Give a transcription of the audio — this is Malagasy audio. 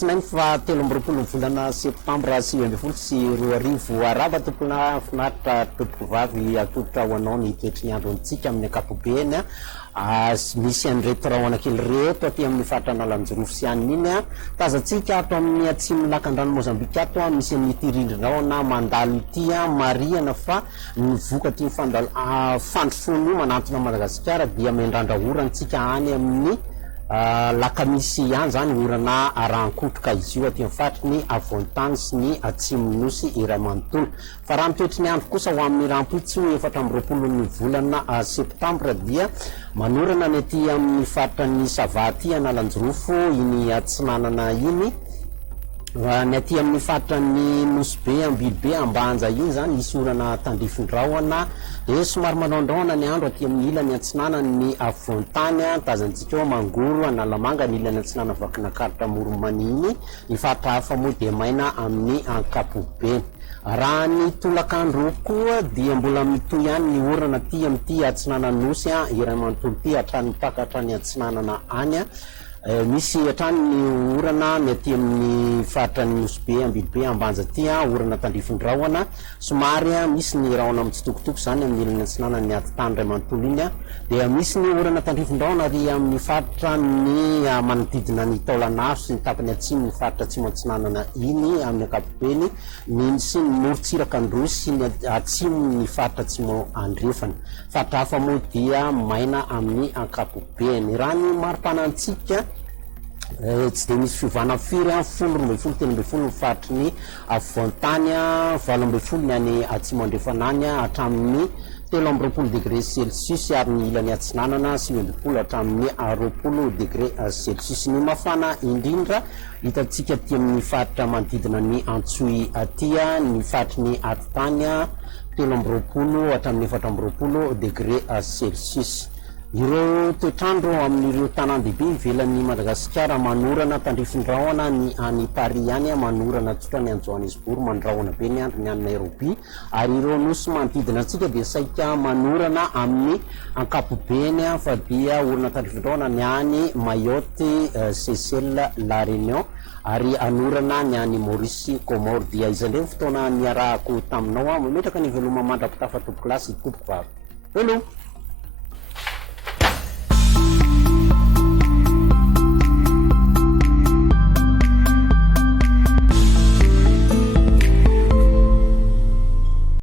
alatsinainy fa 13 volana septambra 2020 sy 2020 araba tompona finaritra tompoko vavy atolotra ho anao ny toetry ny androntsika amin'ny ankapobeny misy an'ireto rahona kely reto aty amin'ny faritra analanjorofo sy aniny iny tazantsika ato amin'ny atsimo lakan-drano Mozambika ato misy anitirindrindraona mandalo ity mariana fa ny vokatry ny fandrosoana io manantona Madagasikara dia mendrandra-orantsika any amin'ny lakamisy ihany zany orana arankotroka izy io aty amin'ny fatriny avontany sy ny atsimonosy iray manontolo fa raha mitoetry ny andro kosa ho amin'ny rampoitsy 4 ny volana septambra dia manorana ny aty amin'ny fatra ny savaty analanjorofo iny atsinanana iny ny aty amin'ny fatrany Nosbe Ambilobe Ambanja iny zany misy orana tandrifindraona somary manaondraona ny andro aty amin'ny ilany atsinana ny avontany tazantsika eo Mangoro Analamanga ny ilany atsinana vakinakaritra Moromany iny ny fatra hafa moa dia maina amin'ny ankapobeny. Raha ny tolakandro koa dia mbola mitoy ihany ny orana aty amin'ity atsinana nosy iray manontolo ty hatrany mpaka hatrany atsinanana any misy hatrany ny orana ny aty amin'ny fatrany Nosbe Ambilobe Ambanja ty orana tandrifindraona somary misy ny rahona mitsitokotoko zany amin'ny ilany atsinana ny atitany ray manontolo iny dia misy ny orana tandrifindraona ary amin'ny faritra ny manodidina ny Taolanaso sy ny tapany atsimo ny faritra atsimo atsinanana iny amin'ny ankapobeny misy ny morontsiraka androsy sy ny atsimo ny faritra atsimo andrefana faritra hafa moa dia maina amin'ny ankapobeny. Raha ny marim-panantsika tsy dia misy fiovana firy 10 ny faritry ny avontany 12 ny any atsimo andrefanany hatramin'ny 13 degré Celsius ary ny ilany atsinanana 20 hatramin'ny 20 degré Celsius. Ny mafana indrindra hitantsika aty amin'ny faritra manodidina ny Antsoy aty ny faritry ny atitany 13 hatramin'ny 14 degré Celsius. Ireo toetrandro amin'ireo tanan-dehibe ivelan'ny Madagasikara manorana tandrifindraona ny any Paris ihany manorana tsotra ny any Johannesburg mandraona be ny andro ny any Nairobi ary ireo nosy manodidina antsika dia saika manorana amin'ny ankapobeny fa dia orana tandrifindraona ny any Mayotte, Seychelles, La Réunion ary anorana ny any Maurice, Comore. Dia izandreo fotoana niarahako taminao mametraka ny veloma mandrapitafa tompoklasy tompoko vavy. Hello.